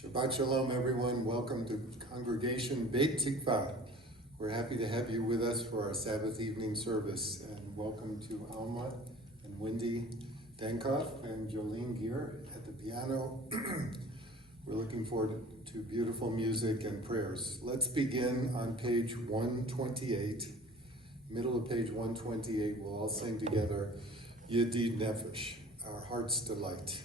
Shabbat Shalom, everyone. Welcome to Congregation Beit Tikva. We're happy to have you with us for our Sabbath evening service. And welcome to Alma and Wendy Dankoff and Jolene Gear at the piano. We're looking forward to beautiful music and prayers. Let's begin on page 128. Middle of page 128, we'll all sing together, Yedid Nefesh, our heart's delight.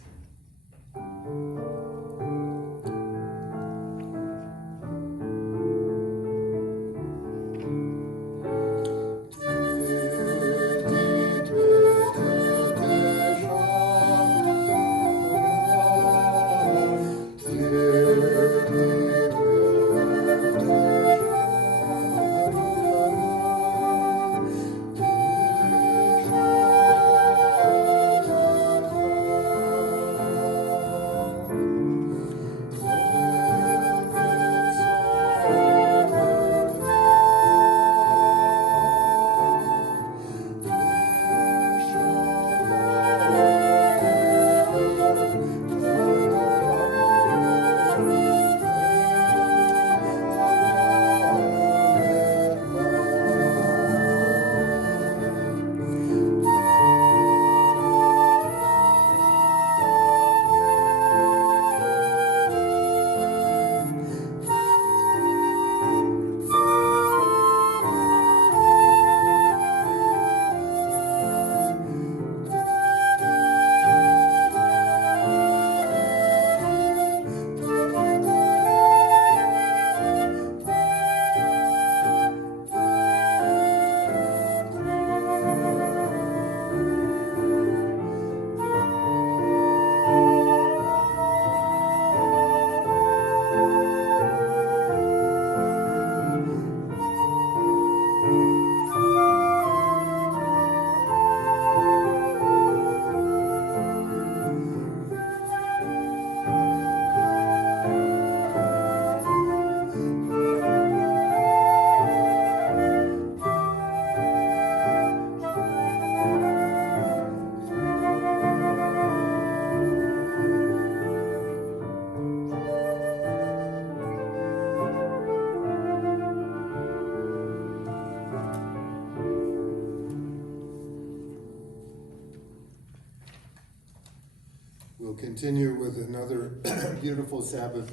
We'll continue with another beautiful Sabbath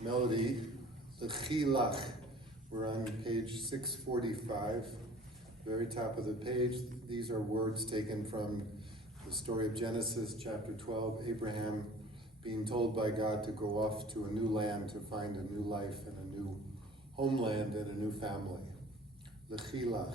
melody, the Chilach. We're on page 645, very top of the page. These are words taken from the story of Genesis chapter 12, Abraham being told by God to go off to a new land to find a new life and a new homeland and a new family. The Chilach.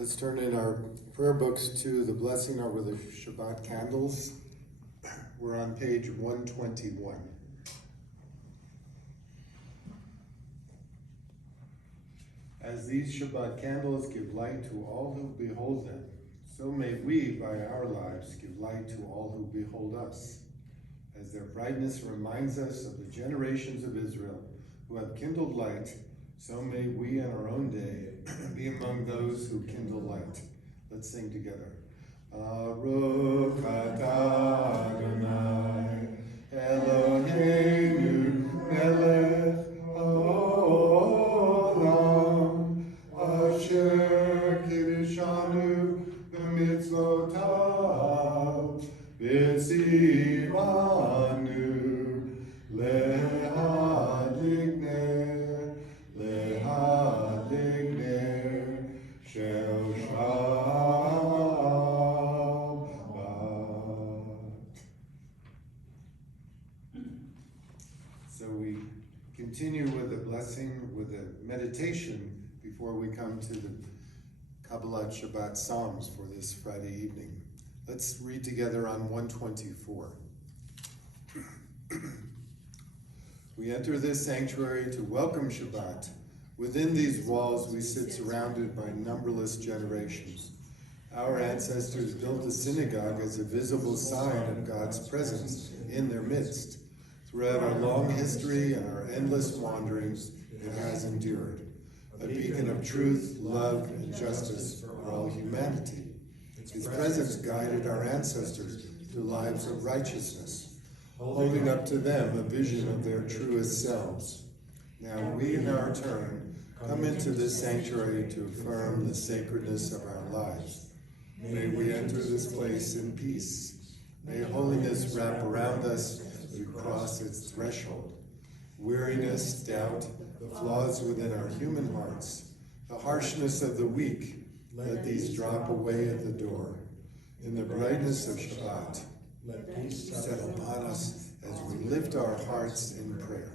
Let's turn in our prayer books to the blessing over the Shabbat candles. We're on page 121. As these Shabbat candles give light to all who behold them, so may we, by our lives, give light to all who behold us. As their brightness reminds us of the generations of Israel who have kindled light, so may we in our own day be among those who kindle light. Let's sing together. Baruch atah Adonai, Eloheinu melech haolam, asher kiddushanu b'mitzvotav, v'tzivanu lehadlik ner shel Shabbat. So we continue with the blessing, with the meditation before we come to the Kabbalat Shabbat Psalms for this Friday evening. Let's read together on 124. We enter this sanctuary to welcome Shabbat. Within these walls we sit surrounded by numberless generations. Our ancestors built the synagogue as a visible sign of God's presence in their midst. Throughout our long history and our endless wanderings, it has endured. A beacon of truth, love, and justice for all humanity. His presence guided our ancestors to lives of righteousness, holding up to them a vision of their truest selves. Now we, in our turn, come into this sanctuary to affirm the sacredness of our lives. May we enter this place in peace. May holiness wrap around us as we cross its threshold. Weariness, doubt, the flaws within our human hearts, the harshness of the weak, let these drop away at the door. In the brightness of Shabbat, let peace settle upon us as we lift our hearts in prayer.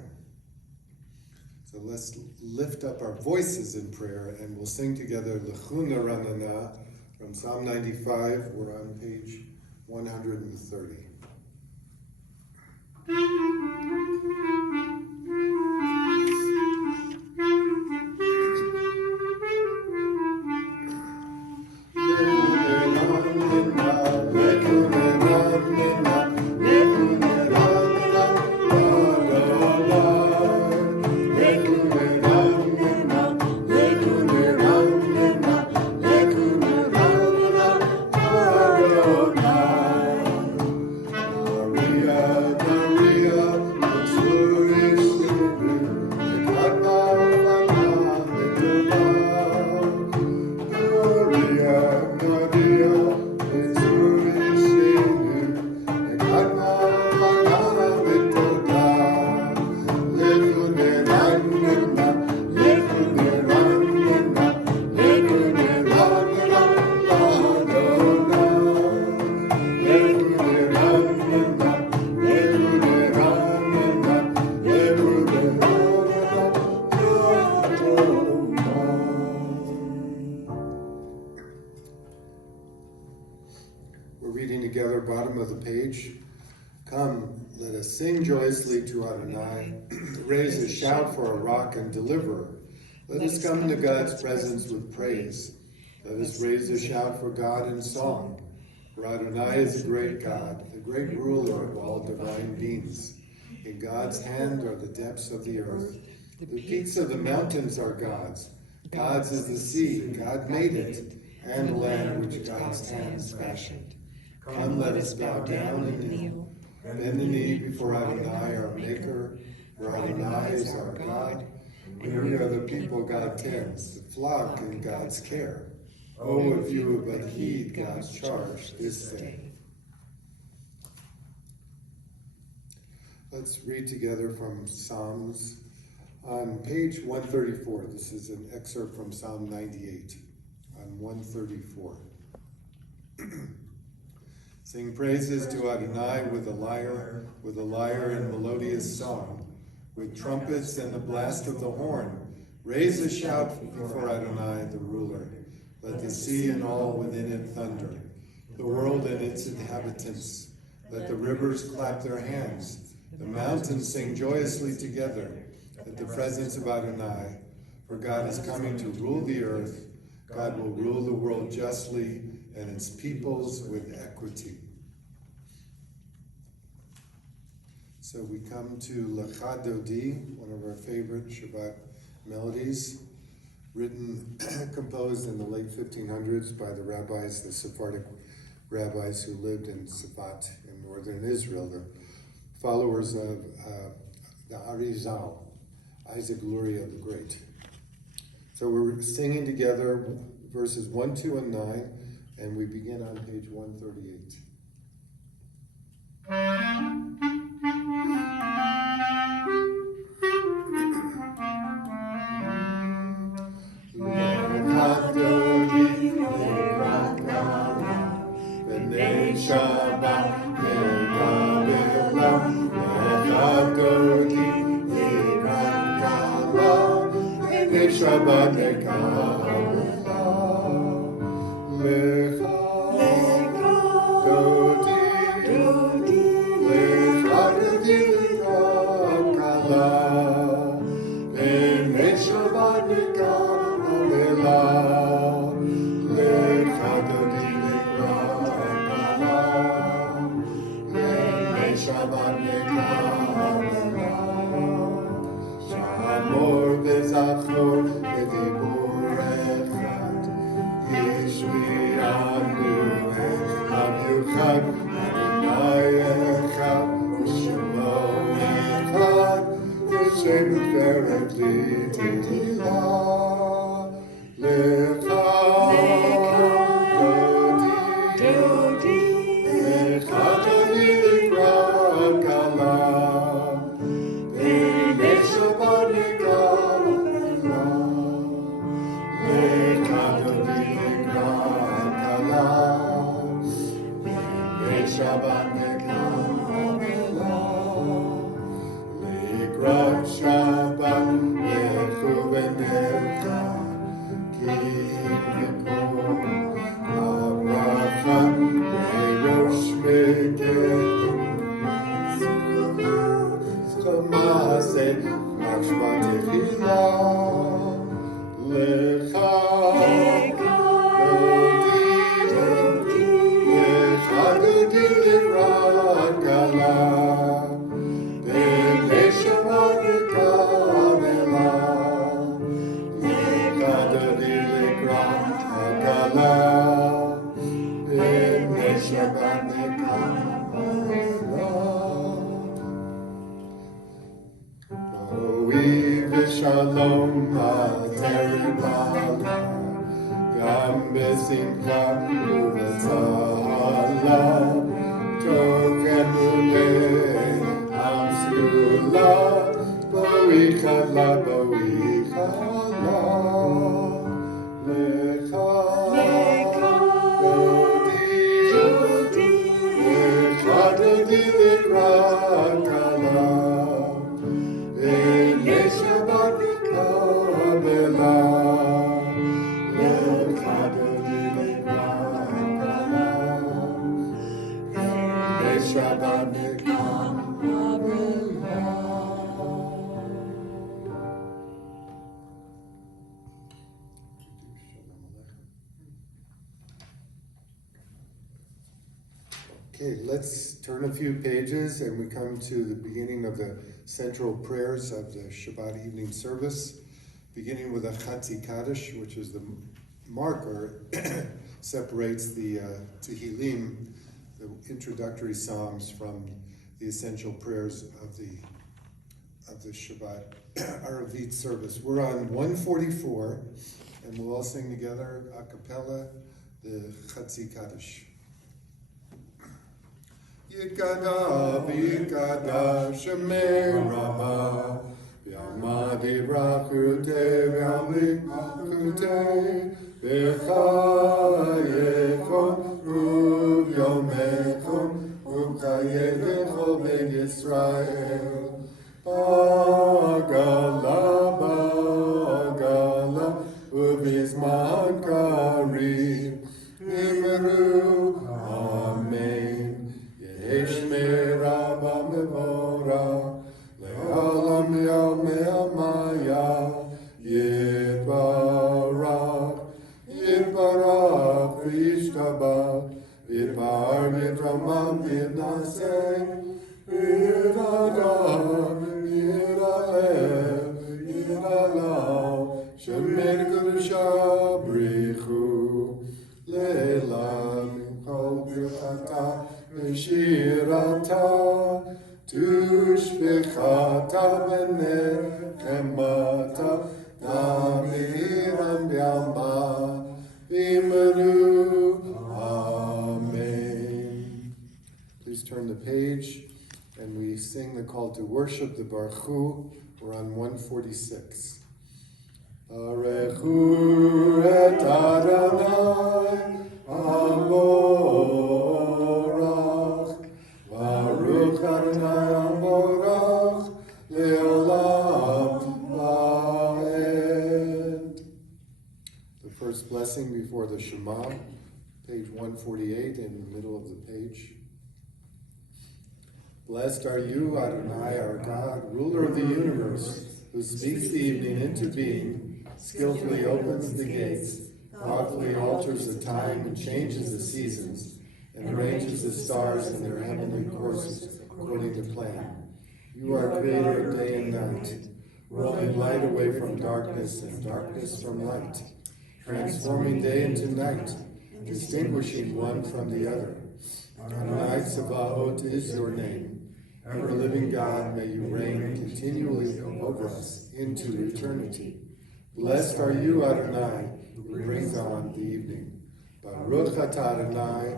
So let's lift up our voices in prayer, and we'll sing together L'chuna Ranana from Psalm 95. We're on page 130. Sing joyously to Adonai, raise a shout for a rock and deliverer. Let us come into God's presence with praise. Let us raise a shout for God in song. For Adonai is a great God, the great ruler of all divine beings. In God's hand are the depths of the earth. The peaks of the mountains are God's. God's is the sea, God made it, and the land which God's hands fashioned. Come, let us bow down and kneel. Bend the knee before Adonai, our Maker, for Adonai is our God, and we are the people God tends, the flock in God's care. Oh, if you would but heed God's charge this day. Let's read together from Psalms on page 134. This is an excerpt from Psalm 98 on 134. Sing praises to Adonai with a lyre and melodious song, with trumpets and the blast of the horn. Raise a shout before Adonai, the ruler. Let the sea and all within it thunder, the world and its inhabitants. Let the rivers clap their hands, the mountains sing joyously together at the presence of Adonai. For God is coming to rule the earth. God will rule the world justly and its peoples with equity. So we come to Lela Dawkins, one of our favorite Shabbat melodies, written, composed in the late 1500s by the rabbis, the Sephardic rabbis who lived in Safat in northern Israel, the followers of the Arizal, Isaac Luria the Great. So we're singing together verses 1, 2, and 9, and we begin on page 138. Shabbat Shalom Gam besimcha uvetzala tokemule am sgula boichala lecha dodi lekrat kala Shabbat Kabbalah. Okay, let's turn a few pages and we come to the beginning of the central prayers of the Shabbat evening service, beginning with a Chatzi Kaddish, which is the marker, separates the Tehillim, the introductory psalms, from the essential prayers of the Shabbat Aravit service. We're on 144, and we'll all sing together a cappella the Chatzi Kaddish. Yitkadav, Yitkadav, Shemei Rabbah, V'yamad Yibrachutei, V'yamlik Machutei, V'chayechon, U'vyomechon, U'chayedecho B'Yisrael, Ba'gala, Ba'gala, U'bizman Karim, יתברך וישתבח, יתפאר ויתרומם ויתנשא, ויתהדר ויתהלל ויתהלל, שמי קדושה בריחו, לילה מכל ברכתה ושירתה, תושבחתה ונחמתה, Namiram Byamba Vimanu. Amen. Please turn the page and we sing the call to worship, the Baruch Hu. We're on 146. Barechu et Adonai Amorach, Baruch Adonai Amorach Leolam. First blessing before the Shema, page 148 in the middle of the page. Blessed are you, Adonai, our God, ruler of the universe, who speaks the evening into being, skillfully opens the gates, thoughtfully alters the time and changes the seasons, and arranges the stars in their heavenly courses according to plan. You are creator of day and night, rolling light away from darkness and darkness from light, transforming day into night, distinguishing one from the other. Adonai Tsevaot is your name. Ever-living God, may you reign continually over us into eternity. Blessed are you, Adonai, who brings on the evening. Baruch atah Adonai,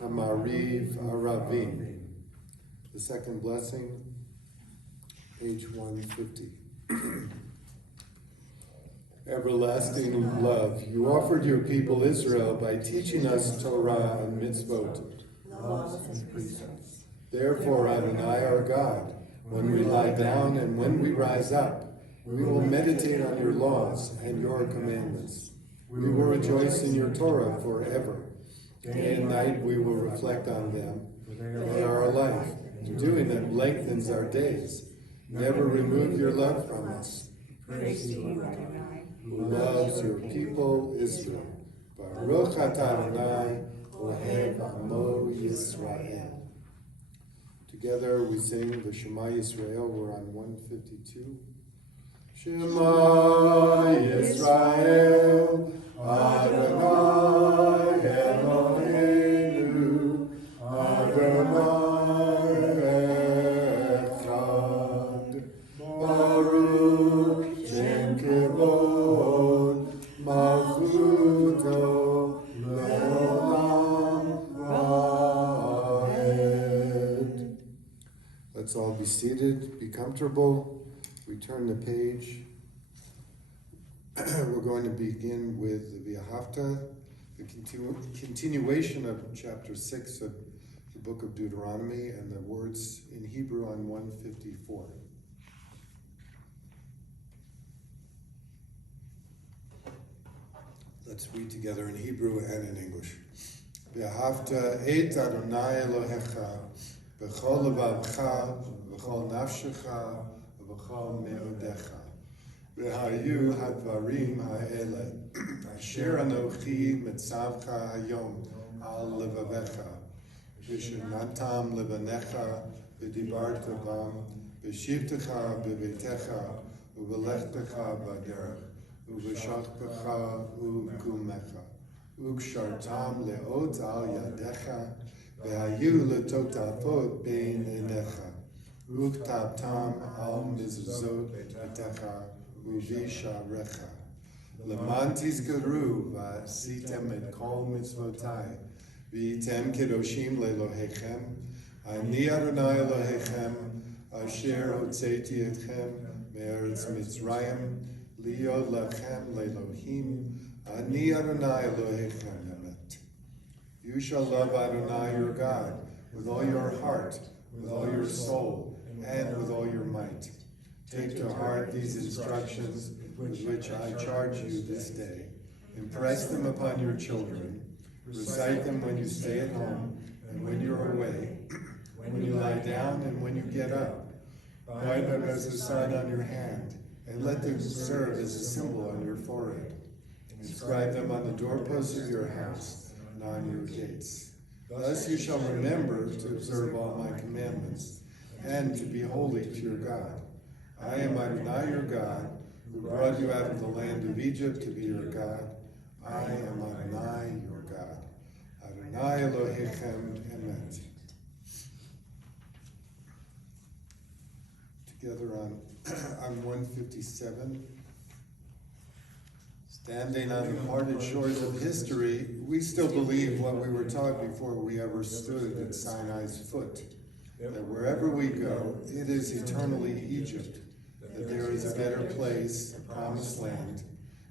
Hamariv Aravim. The second blessing, page 150. Everlasting love, you offered your people Israel by teaching us Torah and mitzvot, laws and precepts. Therefore, Adonai our God, when we lie down and when we rise up, we will meditate on your laws and your commandments. We will rejoice in your Torah forever. Day and night we will reflect on them. They are our life, and doing them lengthens our days. Never remove your love from us. Praise to you, Adonai, who loves your people Israel. Baruch atah Adonai, Ohev Amo Yisrael. Together we sing the Shema Yisrael. We're on 152. Shema Yisrael, Adonai Eloheinu, Adonai Echad, Baruch Shem Kevod, Malchuto Leolam Vaed. Let's all be seated, be comfortable. We turn the page. We're going to begin with the V'ahavta, the continuation of chapter 6 of the book of Deuteronomy, and the words in Hebrew on 154. Let's read together in Hebrew and in English. V'ahavta et Adonai Elohecha b'chol levavcha v'chol nafshecha v'chol me'odecha v'hayu hadvarim ha'ele asher anochi mitzavcha hayom al levavecha v'shenatam levanecha v'dibarta bam v'shivtecha b'beitecha u'v'lechtecha b'derech u'v'shachpecha u'kumecha u'kshartam le'ot al yadecha v'hayu letotafot bein enecha u'ktabtam al mizuzot beitecha u'visharecha leman tizkaru v'asitem et kol mitzvotai v'yitem kedoshim le'lohechem ani Adonai Elohechem asher hotzeti etchem me'eretz Mitzrayim Liyod lachem le'Elohim, ani Adonai Elohechem emet. You shall love Adonai your God with all your heart, with all your soul, and with all your might. Take to heart these instructions with which I charge you this day. Impress them upon your children. Recite them when you stay at home and when you're away, when you lie down and when you get up. Bind them as a sign on your hand, and let them serve as a symbol on your forehead. Inscribe them on the doorposts of your house and on your gates. Thus you shall remember to observe all my commandments, and to be holy to your God. I am Adonai your God, who brought you out of the land of Egypt to be your God. I am Adonai your God. Adonai Elohechem Emet. Together on 157. Standing on the parted shores of history, we still believe what we were taught before we ever stood at Sinai's foot, that wherever we go, it is eternally Egypt, that there is a better place, a promised land,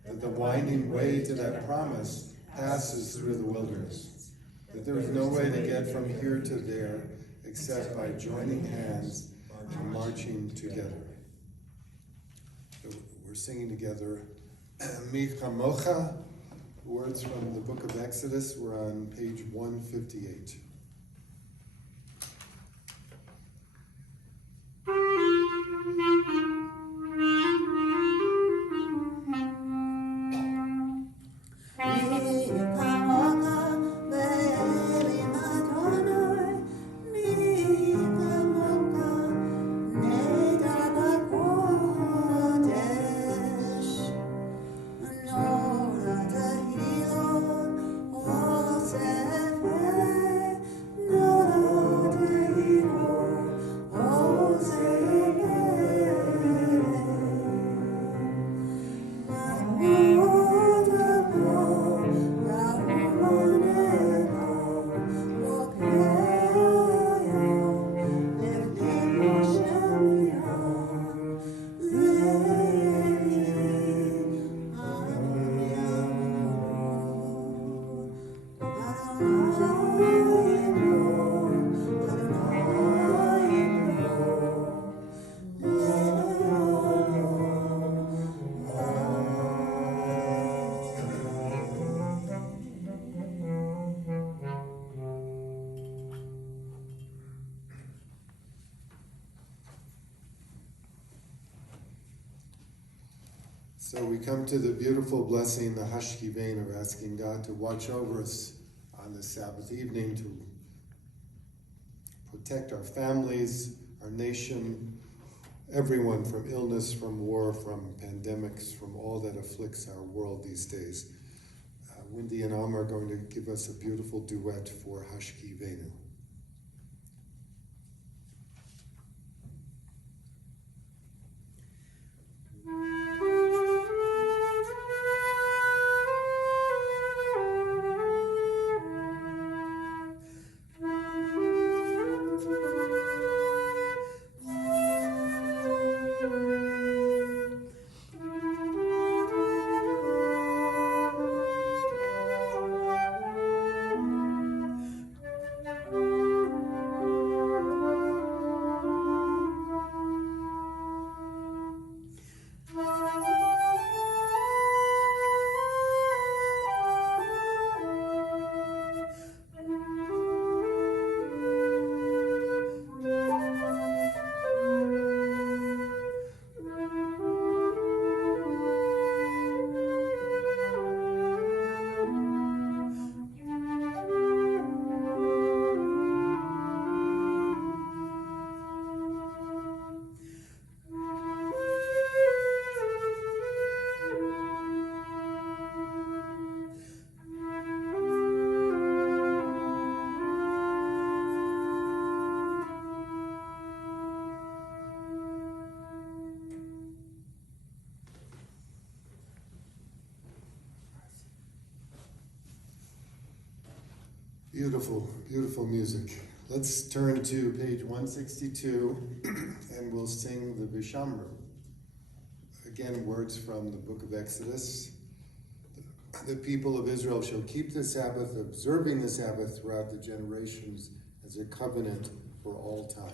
that the winding way to that promise passes through the wilderness, that there is no way to get from here to there except by joining hands and marching together. So we're singing together, Mi Chamocha, words from the book of Exodus. We're on page 158. So we come to the beautiful blessing, the Hashkivein, of asking God to watch over us on this Sabbath evening, to protect our families, our nation, everyone from illness, from war, from pandemics, from all that afflicts our world these days. Wendy and Alma are going to give us a beautiful duet for Hashkiveinu. Beautiful, beautiful music. Let's turn to page 162 and we'll sing the Vishamru. Again, words from the book of Exodus. The people of Israel shall keep the Sabbath, observing the Sabbath throughout the generations as a covenant for all time.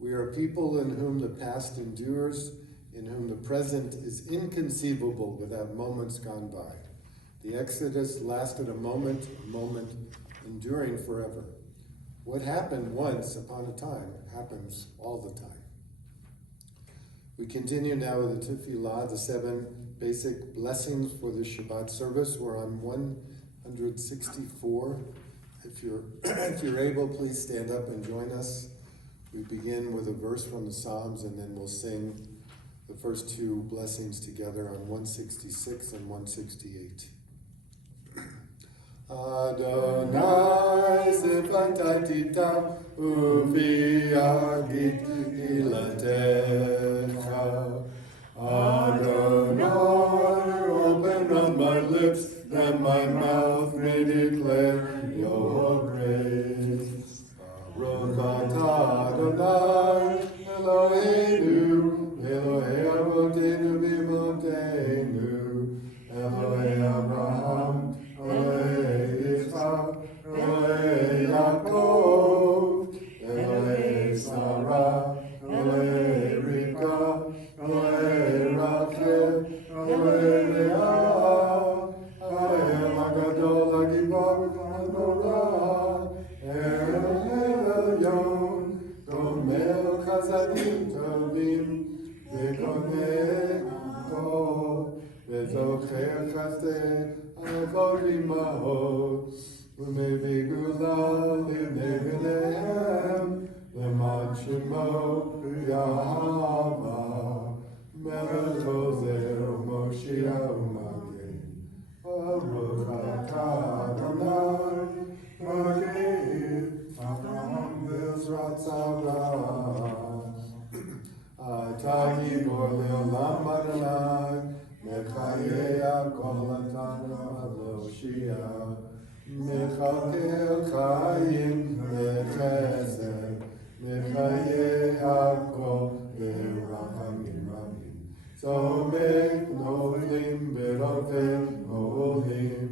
We are people in whom the past endures, in whom the present is inconceivable without moments gone by. The Exodus lasted a moment enduring forever. What happened once upon a time happens all the time. We continue now with the Tefillah, the 7 basic blessings for the Shabbat service. We're on 164. If you're able, please stand up and join us. We begin with a verse from the Psalms, and then we'll sing the first 2 blessings together on 166 and 168. Adonai sefatatita uviagit ilatecha. Adonai, open up my lips, that my mouth may declare your praise. Baruch atah Adonai, Eloheinu, Elohei Avotenu v'Imotenu, Elohei Abraham, Elohei Yitzchak, Elohei Yaakov, Elohei Sarah, Elohei Rivka, Elohei Rachel, Elohei Leah, Elohei Agadol HaGibor HaNorah, Elohei Elyon, Gomel Chazadim Tovim, V'Koneh Tov, V'Zocher Chasdei Avot Imahot, U'mevei Gula L'nei B'neihem, L'mad Shemo Yahava, Melech Ozer U'Moshiach U'Magen, Baruch atah Adonai, Magen Avraham v'Ezrat Sarah. Atah Gibor Le'olam Adonai, Mechayei Hakol Atah L'Oshia, Mechakel Chayim V'Chesed, Mechayei Hakol V'Rachamim Rabim. Somech Nochlim B'Rofel Olim,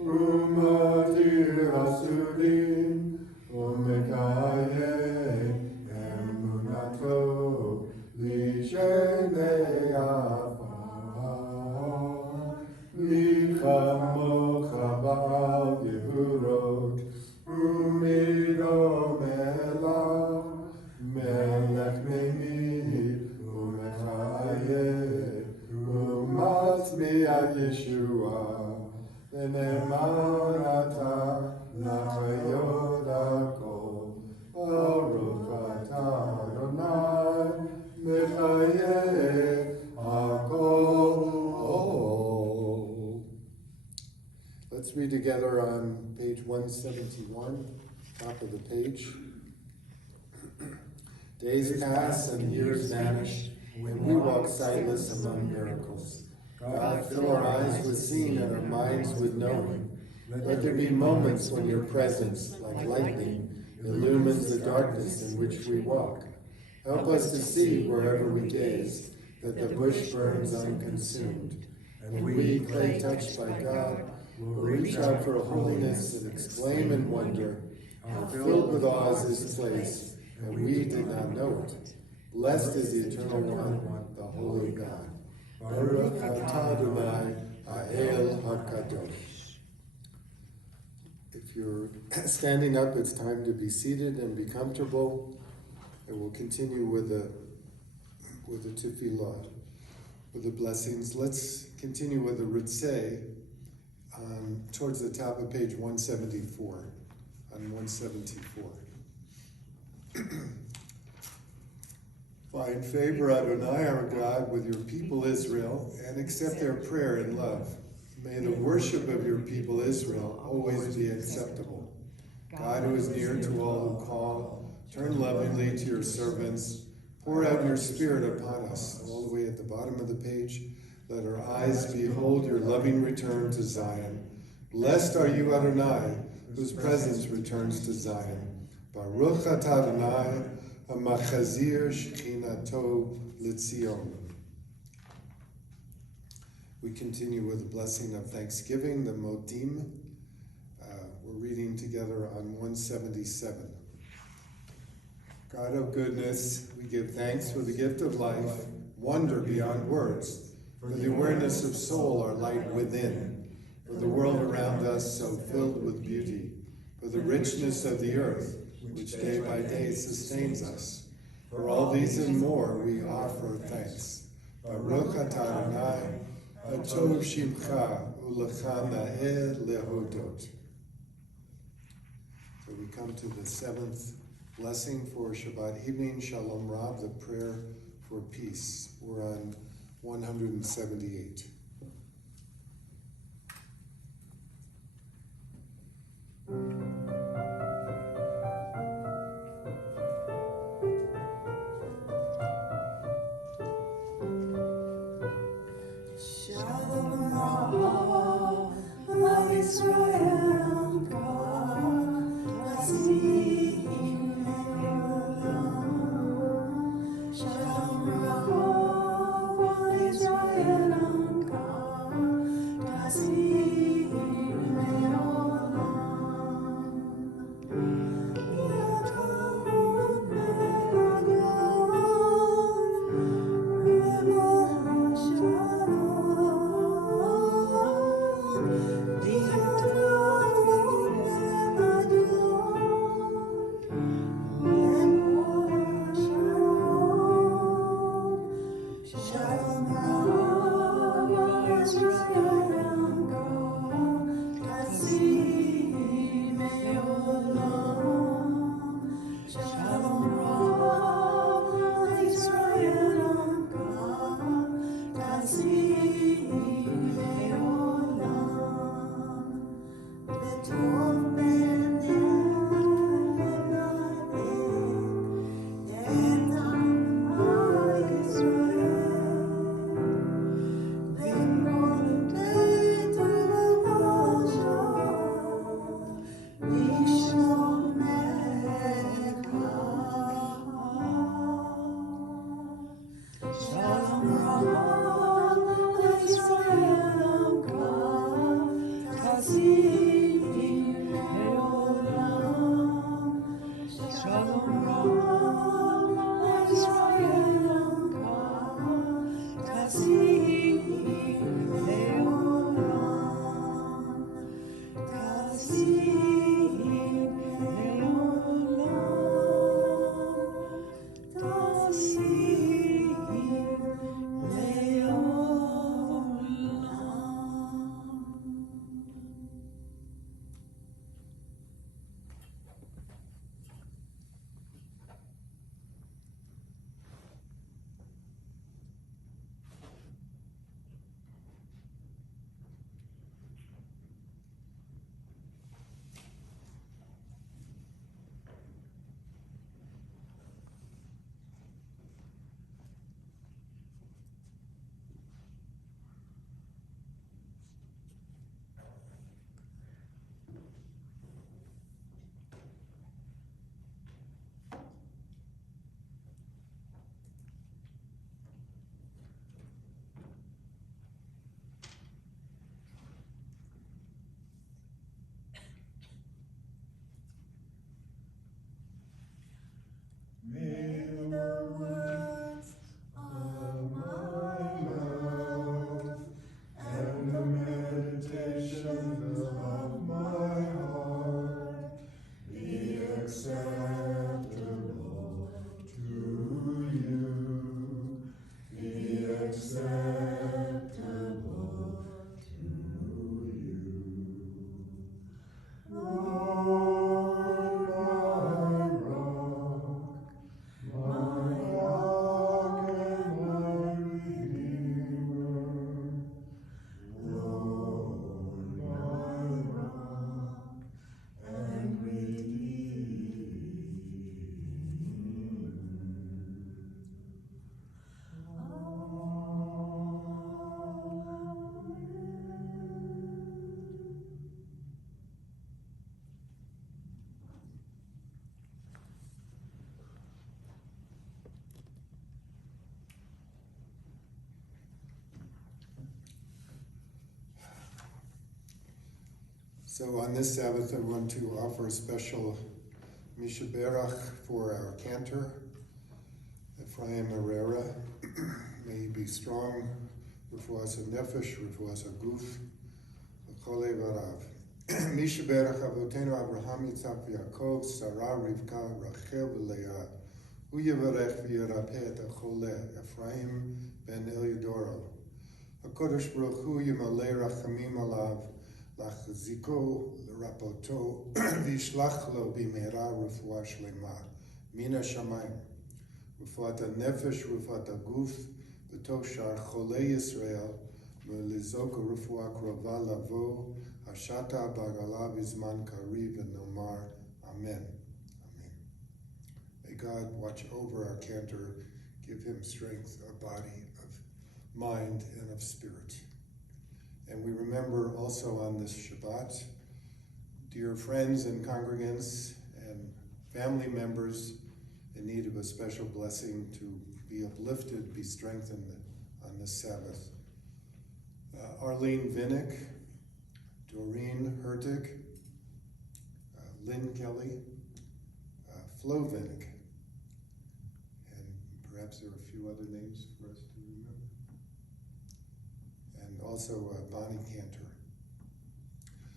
Umatir Asurim, Umekayei Emunato, Lishenei Afar, Michamocha Ba'al Yehurot, Umidom Elah, Melech Memid, Umechayei, Umatzmiat Yeshua, V'nemar atah l'chayot hakol, Baruch atah Adonai, Mechayei hakol. Let's read together on page 171, top of the page. Days pass and years vanish when we walk sightless among miracles. God, fill our eyes with seeing and our minds with knowing. Let there be moments when your presence, like lightning, illumines the darkness in which we walk. Help us to see wherever we gaze that the bush burns unconsumed. And we, clay touched by God, will reach out for holiness and exclaim in wonder, how filled with awe is this place, and we did not know it. Blessed is the Eternal One, the Holy God. Baruch atah Adonai ha'el hakadosh. If you're standing up, it's time to be seated and be comfortable. And we'll continue with the tefillah, with the blessings. Let's continue with the ritzeh towards the top of page 174. On 174. Find favor, Adonai, our God, with your people Israel, and accept their prayer in love. May the worship of your people Israel always be acceptable. God, who is near to all who call, turn lovingly to your servants. Pour out your Spirit upon us. All the way at the bottom of the page, let our eyes behold your loving return to Zion. Blessed are you, Adonai, whose presence returns to Zion. Baruch atah Adonai, hamachazir shechinato l'tzion. We continue with the blessing of Thanksgiving, the Modim. We're reading together on 177. God of goodness, we give thanks for the gift of life, wonder beyond words, for the awareness of soul, our light within, for the world around us so filled with beauty, for the richness of the earth, which day by day sustains us. For all these and more we offer thanks. Baruch atah Adonai, hatov shimcha u'lecha na'eh lehodot. So we come to the seventh blessing for Shabbat evening, Shalom Rab, the prayer for peace. We're on 178. Shalom Rab, Israel God, Azim Le'olam. Shalom Rab, Israel God, Azim Le'olam. Yatavot Melagov, So on this Sabbath, I want to offer a special Mishaberach for our cantor, Ephraim Herrera. May he be strong, Refuas HaNefesh, Refuas HaGuf, V'chole Varav. Mishaberach Avotenu Abraham, Yitzhak v'Yaakov, Sarah, Rivka, Rachel v'Leah. Hu Yivarech v'Yirapeh et HaCholeh, Ephraim ben Eliodoro. HaKodesh Baruch Hu Yimaleh Rachamim Alav, Lachziko Rapoto Vishlach Lo Bimera Refuah Shlema Mina Shamayim Refuat HaNefesh Refuat HaGuf B'toch Shar Cholei Yisrael Melizok Refuah Krova Lavo Hashata Bagala Bizman Kariv Nomar Amen. Amen. May God watch over our cantor, give him strength of body, of mind, and of spirit. And we remember also on this Shabbat, dear friends and congregants and family members in need of a special blessing to be uplifted, be strengthened on this Sabbath. Arlene Vinnick, Doreen Hertig, Lynn Kelly, Flo Vinnick, and perhaps there are a few other names for us to remember. And also Bonnie Cantor.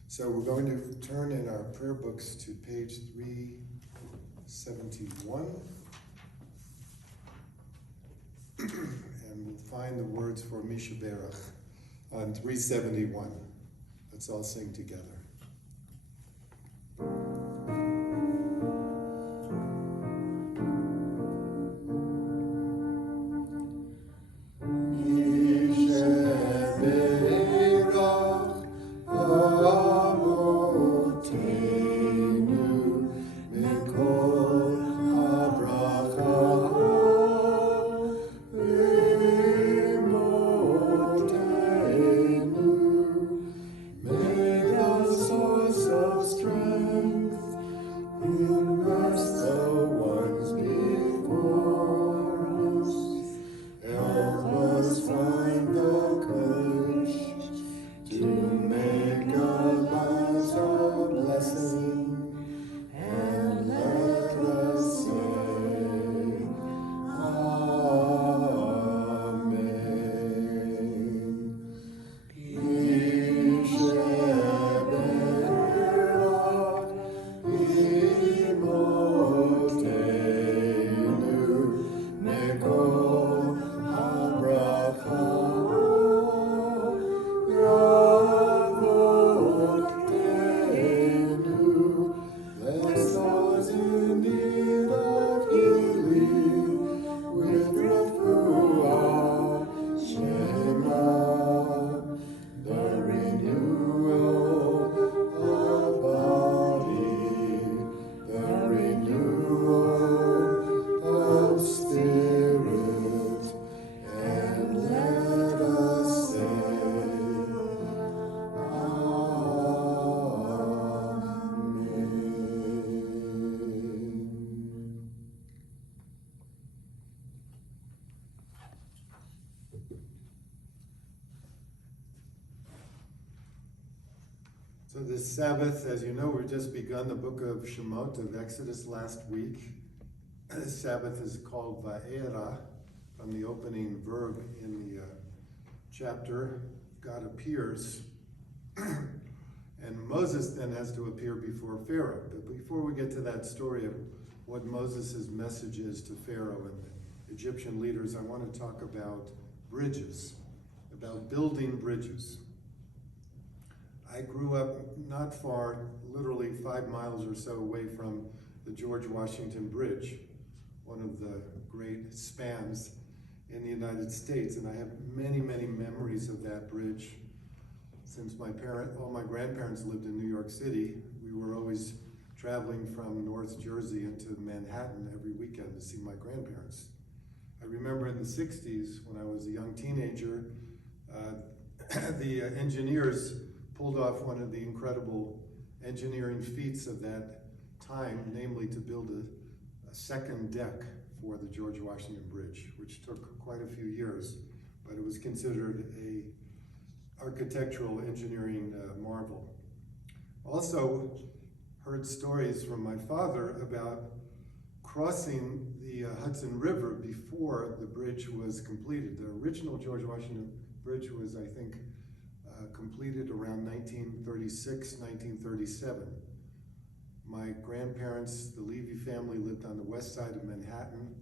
So we're going to turn in our prayer books to page 371. And we'll find the words for Mishaberach on 371. Let's all sing together. So this Sabbath, as you know, we've just begun the book of Shemot, of Exodus last week. This Sabbath is called Va'era, from the opening verb in the chapter. God appears, and Moses then has to appear before Pharaoh. But before we get to that story of what Moses' message is to Pharaoh and the Egyptian leaders, I want to talk about bridges, about building bridges. I grew up not far, literally 5 miles or so away from the George Washington Bridge, one of the great spans in the United States. And I have many, many memories of that bridge. Since all my grandparents lived in New York City, we were always traveling from North Jersey into Manhattan every weekend to see my grandparents. I remember in the 60s, when I was a young teenager, the engineers pulled off one of the incredible engineering feats of that time, namely to build a second deck for the George Washington Bridge, which took quite a few years, but it was considered a architectural engineering marvel. also heard stories from my father about crossing the Hudson River before the bridge was completed. The original George Washington Bridge was, I think, completed around 1936, 1937. My grandparents, the Levy family, lived on the west side of Manhattan.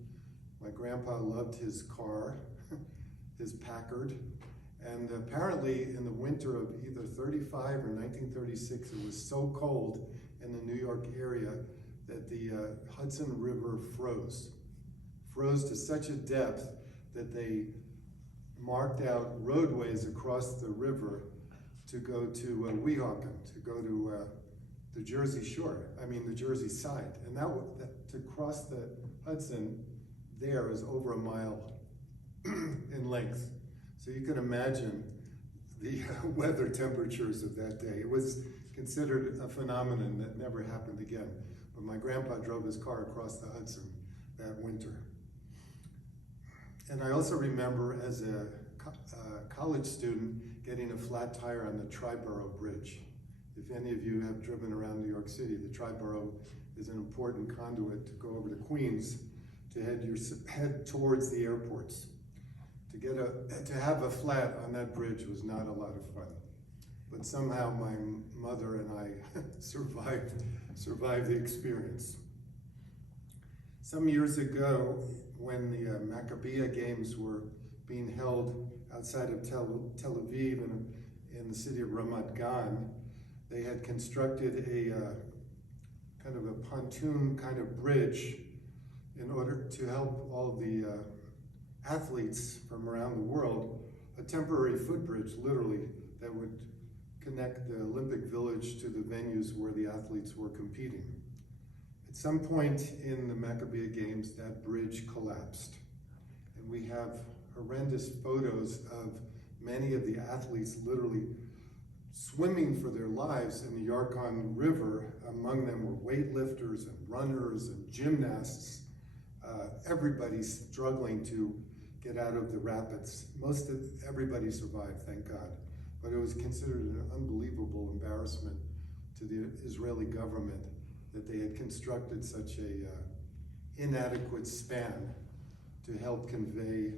My grandpa loved his car, his Packard, and apparently in the winter of either 35 or 1936, it was so cold in the New York area that the Hudson River froze to such a depth that they marked out roadways across the river to go to Weehawken, to go to the Jersey Shore, the Jersey side. And to cross the Hudson there is over a mile in length. So you can imagine the weather temperatures of that day. It was considered a phenomenon that never happened again. But my grandpa drove his car across the Hudson that winter. And I also remember as a college student getting a flat tire on the Triborough Bridge. If any of you have driven around New York City, the Triborough is an important conduit to go over to Queens to head towards the airports. To have a flat on that bridge was not a lot of fun. But somehow my mother and I survived the experience. Some years ago, when the Maccabiah Games were being held outside of Tel Aviv in the city of Ramat Gan, they had constructed a kind of a pontoon kind of bridge in order to help all the athletes from around the world, a temporary footbridge, literally, that would connect the Olympic Village to the venues where the athletes were competing. At some point in the Maccabiah Games, that bridge collapsed. And we have horrendous photos of many of the athletes literally swimming for their lives in the Yarkon River. Among them were weightlifters and runners and gymnasts. Everybody's struggling to get out of the rapids. Everybody survived, thank God. But it was considered an unbelievable embarrassment to the Israeli government that they had constructed such a inadequate span to help convey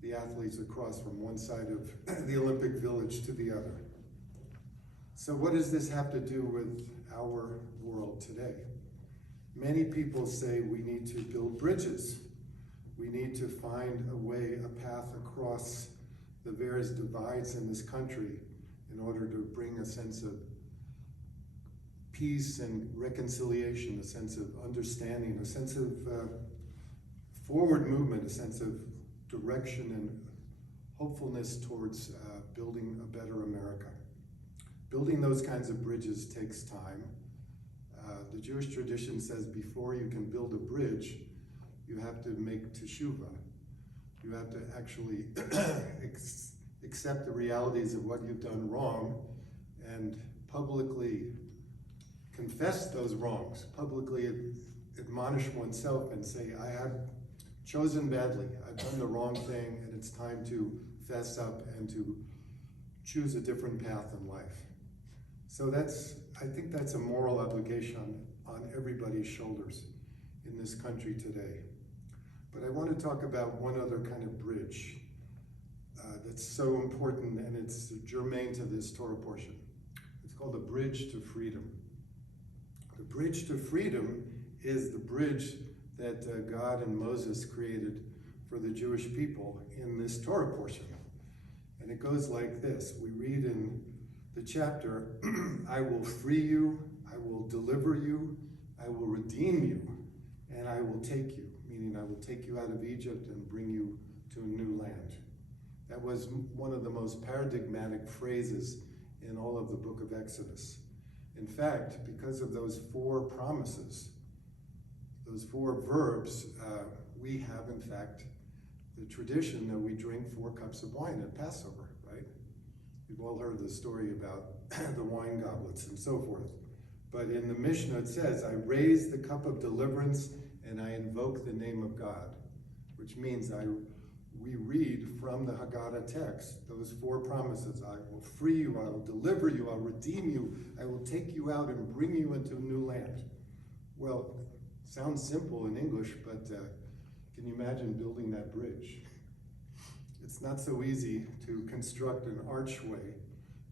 the athletes across from one side of the Olympic Village to the other. So what does this have to do with our world today? Many people say we need to build bridges. We need to find a way, a path across the various divides in this country in order to bring a sense of peace and reconciliation, a sense of understanding, a sense of forward movement, a sense of direction and hopefulness towards building a better America. Building those kinds of bridges takes time. The Jewish tradition says before you can build a bridge, you have to make teshuvah. You have to actually accept the realities of what you've done wrong and publicly confess those wrongs, publicly admonish oneself and say, I have chosen badly, I've done the wrong thing, and it's time to fess up and to choose a different path in life. So I think that's a moral obligation on everybody's shoulders in this country today. But I want to talk about one other kind of bridge that's so important, and it's germane to this Torah portion. It's called the bridge to freedom. The bridge to freedom is the bridge that God and Moses created for the Jewish people in this Torah portion. And it goes like this. We read in the chapter, I will free you, I will deliver you, I will redeem you, and I will take you, meaning I will take you out of Egypt and bring you to a new land. That was one of the most paradigmatic phrases in all of the book of Exodus. In fact, because of those four promises, those four verbs, we have, in fact, the tradition that we drink 4 cups of wine at Passover, right? You've all heard the story about the wine goblets and so forth. But in the Mishnah it says, I raise the cup of deliverance and I invoke the name of God, which means I we read from the Haggadah text, those 4 promises. I will free you, I will deliver you, I'll redeem you, I will take you out and bring you into a new land. Well, sounds simple in English, but can you imagine building that bridge? It's not so easy to construct an archway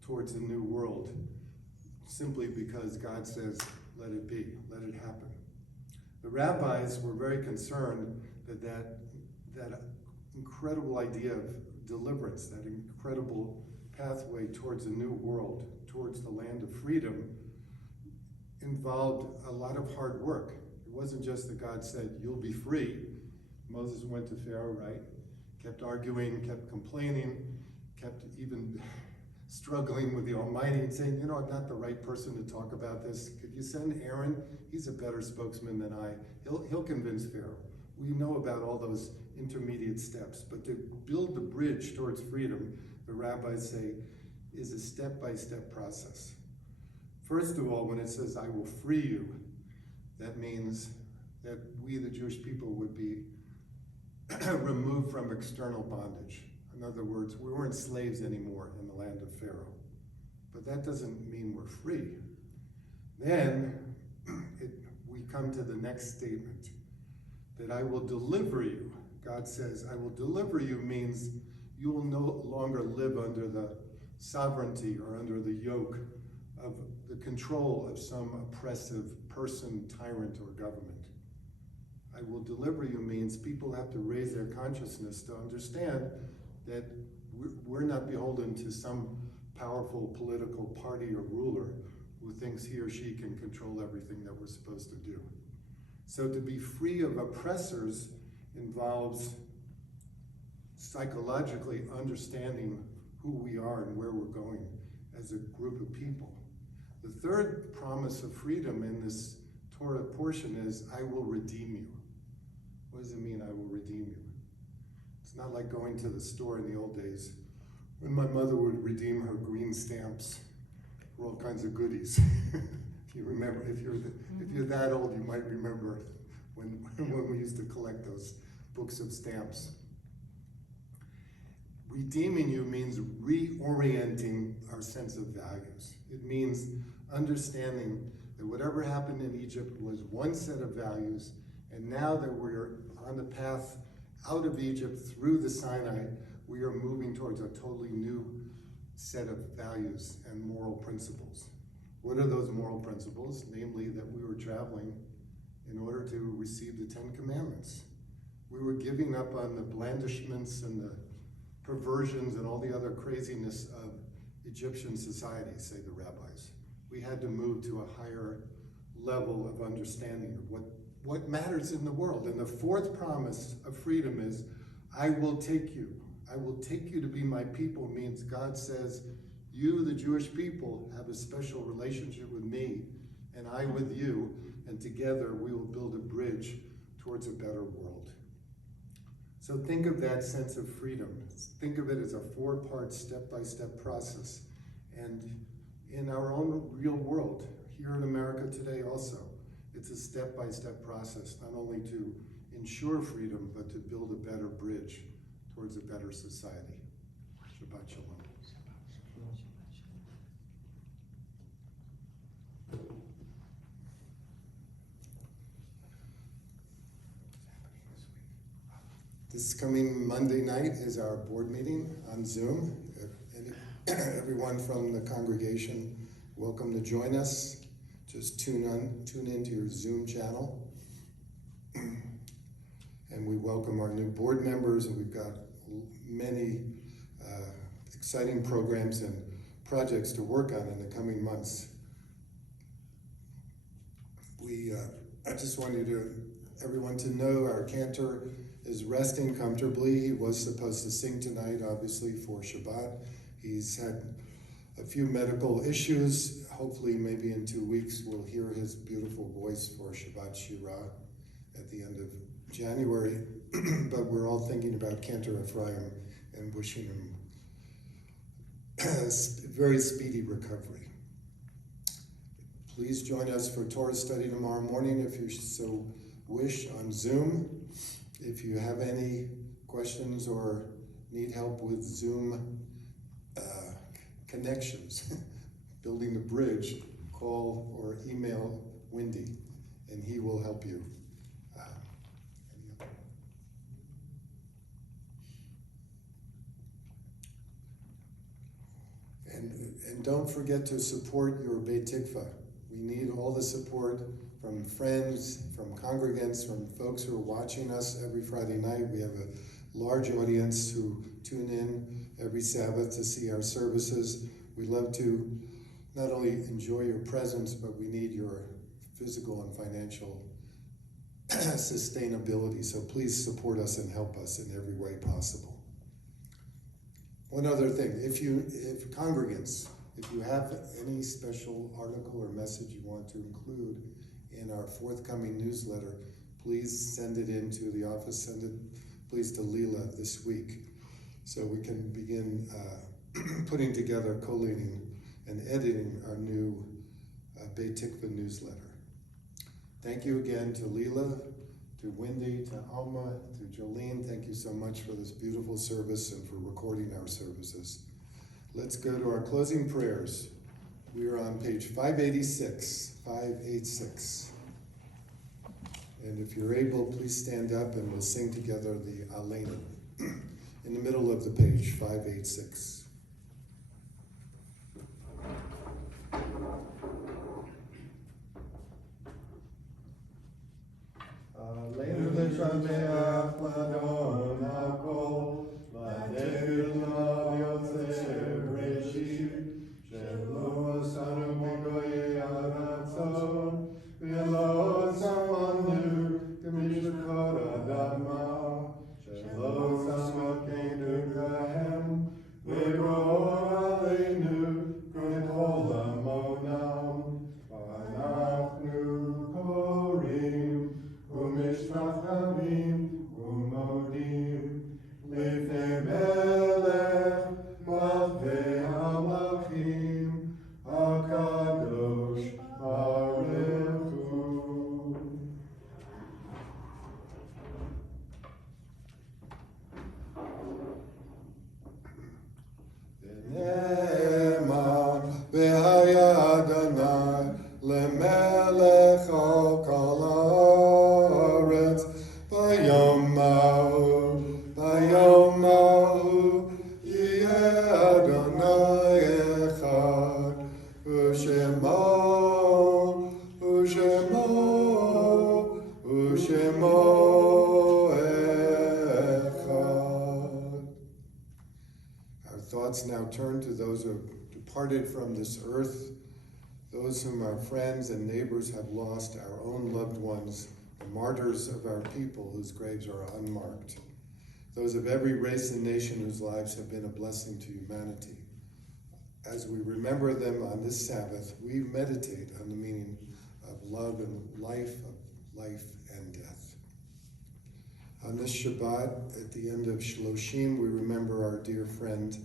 towards a new world simply because God says, let it be, let it happen. The rabbis were very concerned that incredible idea of deliverance, that incredible pathway towards a new world, towards the land of freedom, involved a lot of hard work. It wasn't just that God said, you'll be free. Moses went to Pharaoh, right? Kept arguing, kept complaining, kept even struggling with the Almighty and saying, you know, I'm not the right person to talk about this. Could you send Aaron? He's a better spokesman than I. He'll convince Pharaoh. We know about all those intermediate steps, but to build the bridge towards freedom, the rabbis say, is a step-by-step process. First of all, when it says, I will free you, that means that we, the Jewish people, would be removed from external bondage. In other words, we weren't slaves anymore in the land of Pharaoh. But that doesn't mean we're free. Then we come to the next statement, that I will deliver you. God says, I will deliver you means you will no longer live under the sovereignty or under the yoke of the control of some oppressive person, tyrant, or government. I will deliver you means people have to raise their consciousness to understand that we're not beholden to some powerful political party or ruler who thinks he or she can control everything that we're supposed to do. So to be free of oppressors involves psychologically understanding who we are and where we're going as a group of people. The third promise of freedom in this Torah portion is, I will redeem you. What does it mean, I will redeem you? It's not like going to the store in the old days when my mother would redeem her green stamps for all kinds of goodies. If you remember, if you're that old, you might remember when we used to collect those books of stamps. Redeeming you means reorienting our sense of values. It means understanding that whatever happened in Egypt was one set of values, and now that we're on the path out of Egypt through the Sinai, we are moving towards a totally new set of values and moral principles. What are those moral principles? Namely, that we were traveling in order to receive the 10 Commandments. We were giving up on the blandishments and the perversions and all the other craziness of Egyptian society, say the rabbis. We had to move to a higher level of understanding of what matters in the world. And the fourth promise of freedom is, I will take you. I will take you to be my people means God says, you, the Jewish people, have a special relationship with me, and I with you, and together we will build a bridge towards a better world. So think of that sense of freedom. Think of it as a 4-part, step-by-step process. And in our own real world, here in America today also, it's a step-by-step process, not only to ensure freedom, but to build a better bridge towards a better society. Shabbat Shalom. This coming Monday night is our board meeting on Zoom. Everyone from the congregation, welcome to join us. Just tune into your Zoom channel. And we welcome our new board members, and we've got many exciting programs and projects to work on in the coming months. I just wanted everyone to know our cantor is resting comfortably. He was supposed to sing tonight, obviously, for Shabbat. He's had a few medical issues. Hopefully, maybe in 2 weeks, we'll hear his beautiful voice for Shabbat Shira at the end of January. But we're all thinking about Cantor Ephraim and wishing him a very speedy recovery. Please join us for Torah study tomorrow morning if you so wish on Zoom. If you have any questions or need help with Zoom connections, building the bridge, call or email Wendy, and he will help you. And don't forget to support your Beit Tikva. We need all the support from friends, from congregants, from folks who are watching us every Friday night. We have a large audience who tune in every Sabbath to see our services. We love to not only enjoy your presence, but we need your physical and financial sustainability. So please support us and help us in every way possible. One other thing, if congregants, if you have any special article or message you want to include in our forthcoming newsletter, please send it into the office, send it please to Lela this week, so we can begin putting together, collating, and editing our new Beit Tikva newsletter. Thank you again to Lela, to Wendy, to Alma, to Jolene. Thank you so much for this beautiful service and for recording our services. Let's go to our closing prayers. We are on page 586, 586. And if you're able, please stand up and we'll sing together the Aleinu in the middle of the page, 586. Aleinu l'shameach l'adon hakol, l'adevil l'yotzeh b'reshit, shelo osanu b'goyei haratzon, v'lo samanu k'mishpachot adama, shelo samokenu kahem, v'ro'or aleinu k'chol amonam, v'anachnu korim, u'mishpachamim, u'modim, lifnei melech, malchei hamalchim, hakadosh baruch hu. V'ne'emar v'haya Adonai lemelech al kol haaretz bayom mahu yeh Adonai echad u'shemo echad. Our thoughts now turn to those who have departed from this earth, those whom our friends and neighbors have lost, our own loved ones, the martyrs of our people whose graves are unmarked, those of every race and nation whose lives have been a blessing to humanity. As we remember them on this Sabbath, we meditate on the meaning of love and life and death. On this Shabbat, at the end of Shloshim, we remember our dear friend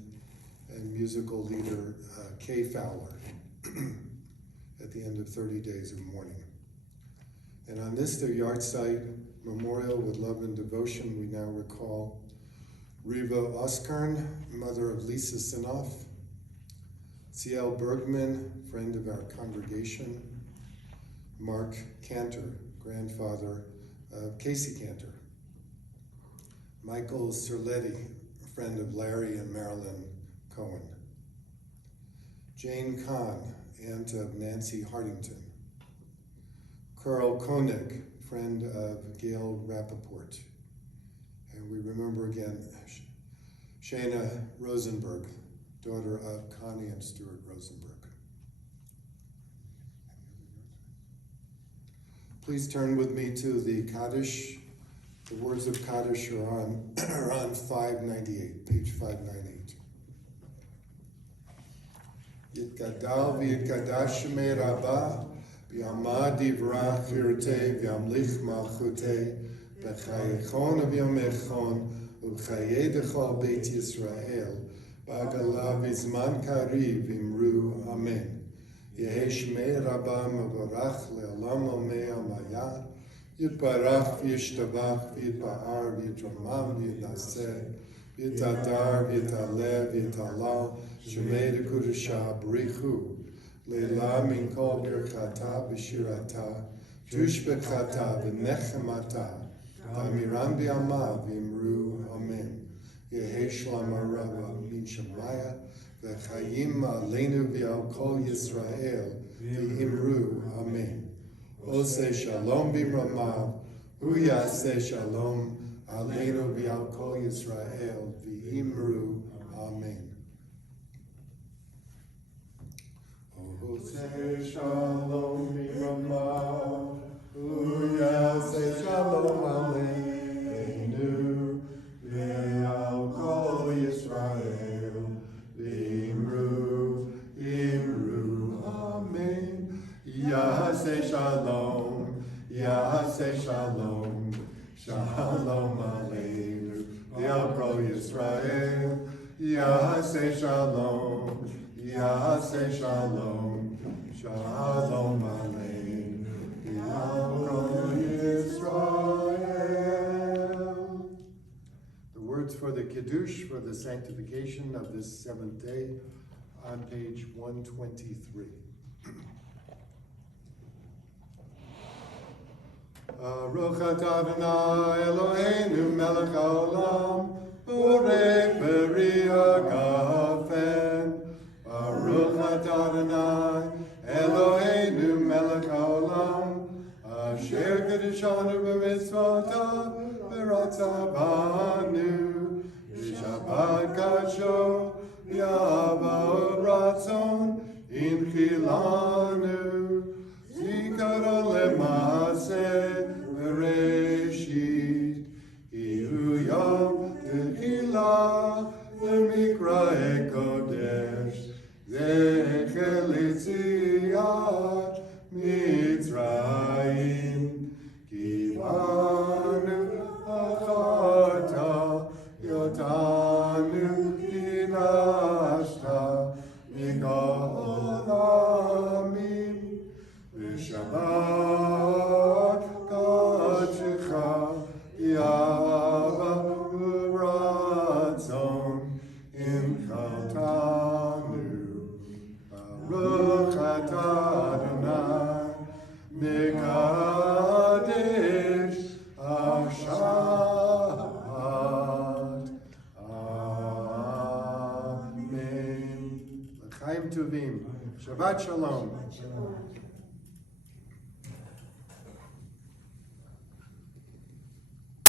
and musical leader, Kay Fowler, at the end of 30 days of mourning. And on this, their yahrzeit memorial with love and devotion, we now recall Riva Oskern, mother of Lisa Sinoff, C.L. Bergman, friend of our congregation, Mark Cantor, grandfather of Casey Cantor, Michael Cerletti, a friend of Larry and Marilyn Cohen, Jane Kahn, aunt of Nancy Hardington, Carl Koenig, friend of Gail Rappaport, and we remember again Shana Rosenberg, daughter of Connie and Stuart Rosenberg. Please turn with me to the Kaddish. The words of Kaddish are on 598, page 598. Yitgadal v'yitgadash shemei Rabbah, v'yamad divrach chirtei, v'yamlich malchutei, b'chayechon v'yamechon, u'b'chayei dechol Beit Yisrael, b'agala v'zman kariv imru amen. Yehei shmei Rabbah mevorach le'olam omei amaya, Yitbarach v'yishtabach v'yitba'ar v'yitromam v'yitnaseh v'yitadar v'yitaleh v'yitalal shemei dekudusha b'richu Lela min kol birchata v'shirata tush b'chata v'nechemata Amiram b'yama v'imru amen Yehi shlam arava min shamaya v'chayim aleinu v'al kol Yisrael v'imru amen Ose shalom b'ramav hu yaseh shalom aleinu v'al kol Yisrael v'imru amen Ose shalom b'ramav hu yaseh shalom aleinu v'al kol Yisrael v'imru amen Yaseh shalom shalom aleinu v'al kol Yisrael Yaseh shalom shalom aleinu v'al kol Yisrael. The words for the Kiddush, for the sanctification of this seventh day, on page 123. Baruch atah Adonai Eloheinu melech haolam, borei peri hagafen. Baruch atah Adonai Eloheinu melech haolam, asher kedishanu b'mitzvotav v'ratzah banu, v'shabbat kadsho v'yavah ratzon inchilanu, zikaron lemaseh Bereshit, Ihu Yom Tehillah, Lemikra Kodesh, Zecher Litziat Mitzrayim, Kivanu Achata, Yotanu Dinashta, Mikol Amim, V'Shabbat Kadshecha, Yava Ratzon, Inchaltanu, Baruch atah Adonai, Mekadesh Hashabbat. Amen. L'chaim tovim. Shabbat shalom.